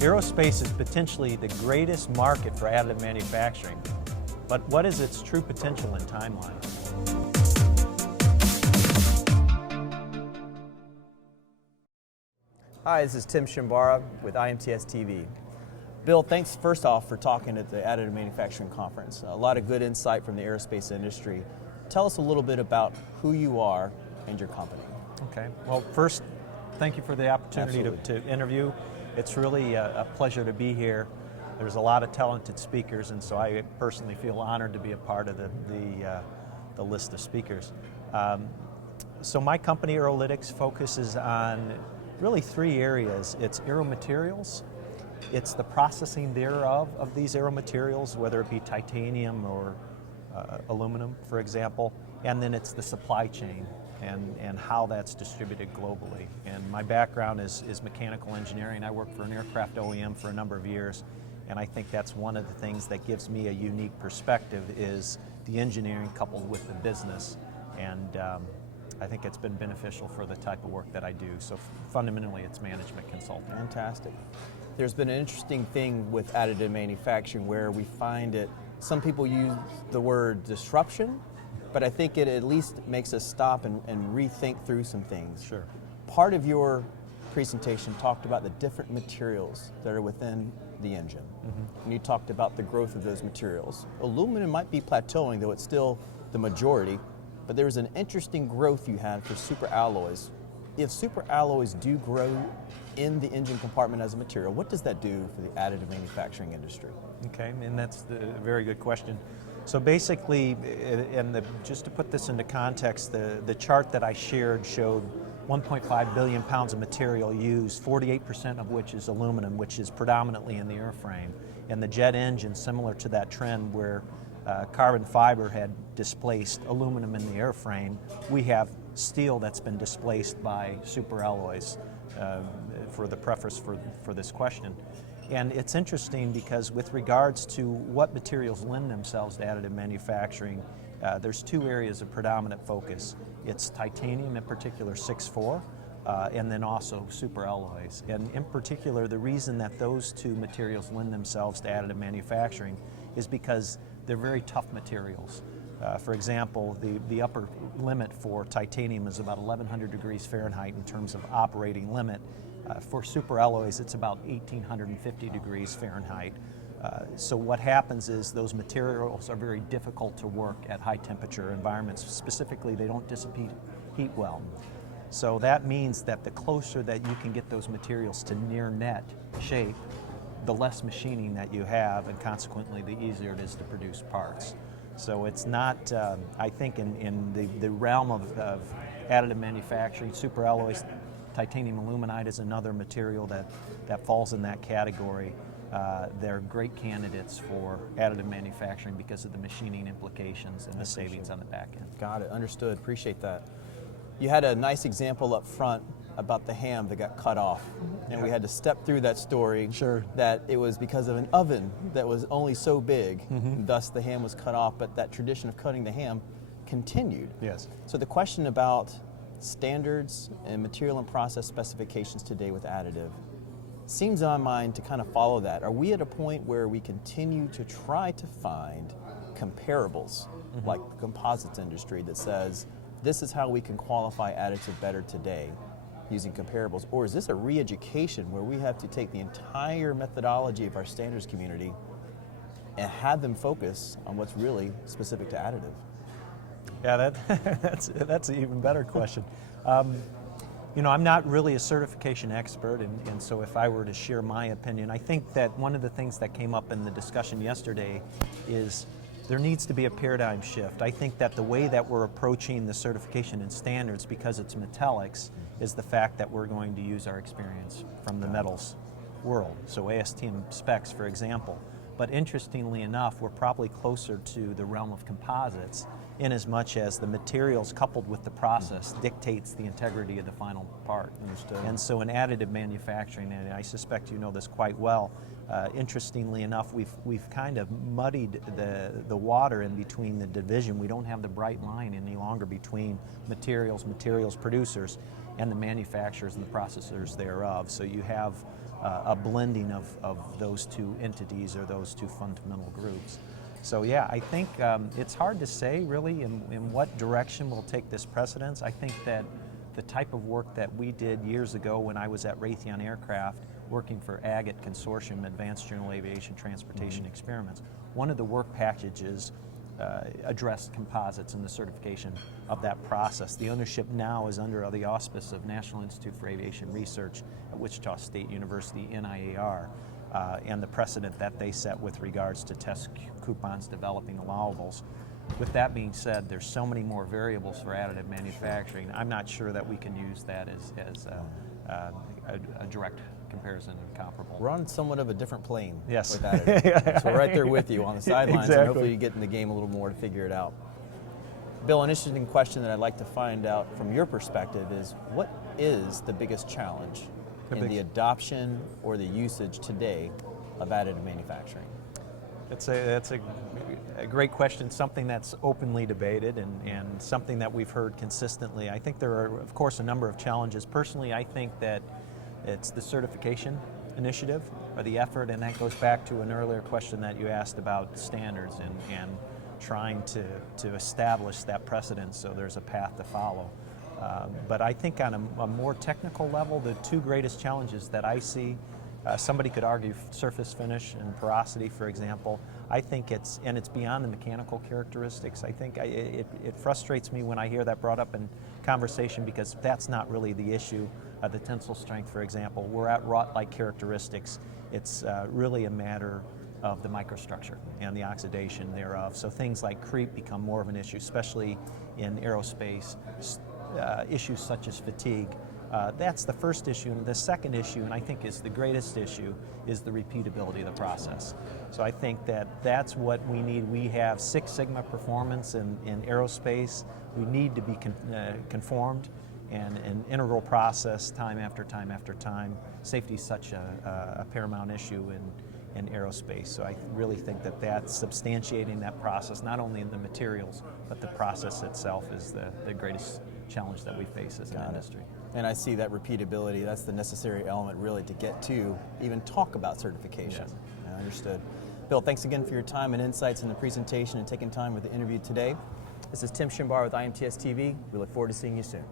Aerospace is potentially the greatest market for additive manufacturing, but what is its true potential and timeline? Hi, this is Tim Shimbara with IMTS TV. Bill, thanks first off for talking at the Additive Manufacturing Conference. A lot of good insight from the aerospace industry. Tell us a little bit about who you are and your company. Okay, well first, thank you for the opportunity to interview. It's really a pleasure to be here. There's a lot of talented speakers, and so I personally feel honored to be a part of the list of speakers. So my company, Aerolytics, focuses on really three areas. It's aeromaterials, it's the processing thereof of these aeromaterials, whether it be titanium or aluminum, for example, and then it's the supply chain and how that's distributed globally. And my background is mechanical engineering. I worked for an aircraft OEM for a number of years, and I think that's one of the things that gives me a unique perspective is the engineering coupled with the business. And I think it's been beneficial for the type of work that I do. So fundamentally, it's management consulting. Fantastic. There's been an interesting thing with additive manufacturing where we find it, some people use the word disruption, but I think it at least makes us stop and rethink through some things. Sure. Part of your presentation talked about the different materials that are within the engine. Mm-hmm. And you talked about the growth of those materials. Aluminum might be plateauing, though it's still the majority, but there was an interesting growth you had for super alloys. If super alloys do grow in the engine compartment as a material, what does that do for the additive manufacturing industry? Okay, and that's a very good question. So basically, just to put this into context, the chart that I shared showed 1.5 billion pounds of material used, 48% of which is aluminum, which is predominantly in the airframe. And the jet engine, similar to that trend where carbon fiber had displaced aluminum in the airframe, we have steel that's been displaced by superalloys for the preface for this question. And it's interesting because with regards to what materials lend themselves to additive manufacturing, there's two areas of predominant focus. It's titanium, in particular 6-4, and then also superalloys. And in particular, the reason that those two materials lend themselves to additive manufacturing is because they're very tough materials. For example, the upper limit for titanium is about 1100 degrees Fahrenheit in terms of operating limit. For superalloys, it's about 1850 degrees Fahrenheit. So what happens is those materials are very difficult to work at high temperature environments. Specifically, they don't dissipate heat well. So that means that the closer that you can get those materials to near net shape, the less machining that you have, and consequently the easier it is to produce parts. So it's not, I think in the realm of additive manufacturing, superalloys, titanium aluminide is another material that falls in that category. They're great candidates for additive manufacturing because of the machining implications and the savings on the back end. Got it, understood, appreciate that. You had a nice example up front about the ham that got cut off, and we had to step through that story. Sure. That it was because of an oven that was only so big, thus the ham was cut off, but that tradition of cutting the ham continued. Yes. So the question about standards and material and process specifications today with additive seems on my mind to kind of follow that. Are we at a point where we continue to try to find comparables, like the composites industry that says, this is how we can qualify additive better today using comparables? Or is this a re-education where we have to take the entire methodology of our standards community and have them focus on what's really specific to additive? Yeah, that's an even better question. You know, I'm not really a certification expert, and so if I were to share my opinion, I think that one of the things that came up in the discussion yesterday is there needs to be a paradigm shift. I think that the way that we're approaching the certification and standards, because it's metallics, is the fact that we're going to use our experience from the metals world. So ASTM specs, for example. But interestingly enough, we're probably closer to the realm of composites in as much as the materials coupled with the process dictates the integrity of the final part. Understood. And so in additive manufacturing, and I suspect you know this quite well, interestingly enough, we've kind of muddied the water in between the division. We don't have the bright line any longer between materials producers. and the manufacturers and the processors thereof. So you have a blending of those two entities or those two fundamental groups. So yeah, I think it's hard to say really in what direction we'll take this precedence. I think that the type of work that we did years ago when I was at Raytheon Aircraft working for Agate Consortium, Advanced General Aviation Transportation Experiments, one of the work packages addressed composites and the certification of that process. The ownership now is under the auspice of National Institute for Aviation Research at Wichita State University, NIAR, and the precedent that they set with regards to test coupons developing allowables. With that being said, there's so many more variables for additive manufacturing. I'm not sure that we can use that as a direct comparison and comparable. We're on somewhat of a different plane. Yes. With additive. So we're right there with you on the sidelines, Exactly. and hopefully you get in the game a little more to figure it out. Bill, an interesting question that I'd like to find out from your perspective is, what is the biggest challenge in the adoption or the usage today of additive manufacturing? That's a great question, something that's openly debated and something that we've heard consistently. I think there are, of course, a number of challenges. Personally, I think that it's the certification initiative or the effort, and that goes back to an earlier question that you asked about standards and trying to establish that precedent so there's a path to follow. But I think on a more technical level, the two greatest challenges that I see, somebody could argue surface finish and porosity, for example. I think it's beyond the mechanical characteristics. I think it frustrates me when I hear that brought up in conversation, because that's not really the issue. The tensile strength, for example, we're at wrought-like characteristics. It's really a matter of the microstructure and the oxidation thereof. So things like creep become more of an issue, especially in aerospace. Issues such as fatigue. That's the first issue. And the second issue, and I think is the greatest issue, is the repeatability of the process. So I think that that's what we need. We have Six Sigma performance in aerospace. We need to be conformed and an integral process time after time after time. Safety is such a paramount issue in aerospace. So I really think that that's substantiating that process, not only in the materials, but the process itself is the greatest challenge that we face as an industry. And I see that repeatability, that's the necessary element really to get to even talk about certification. Yes. Yeah, understood. Bill, thanks again for your time and insights in the presentation and taking time with the interview today. This is Tim Shimbar with IMTS TV. We look forward to seeing you soon.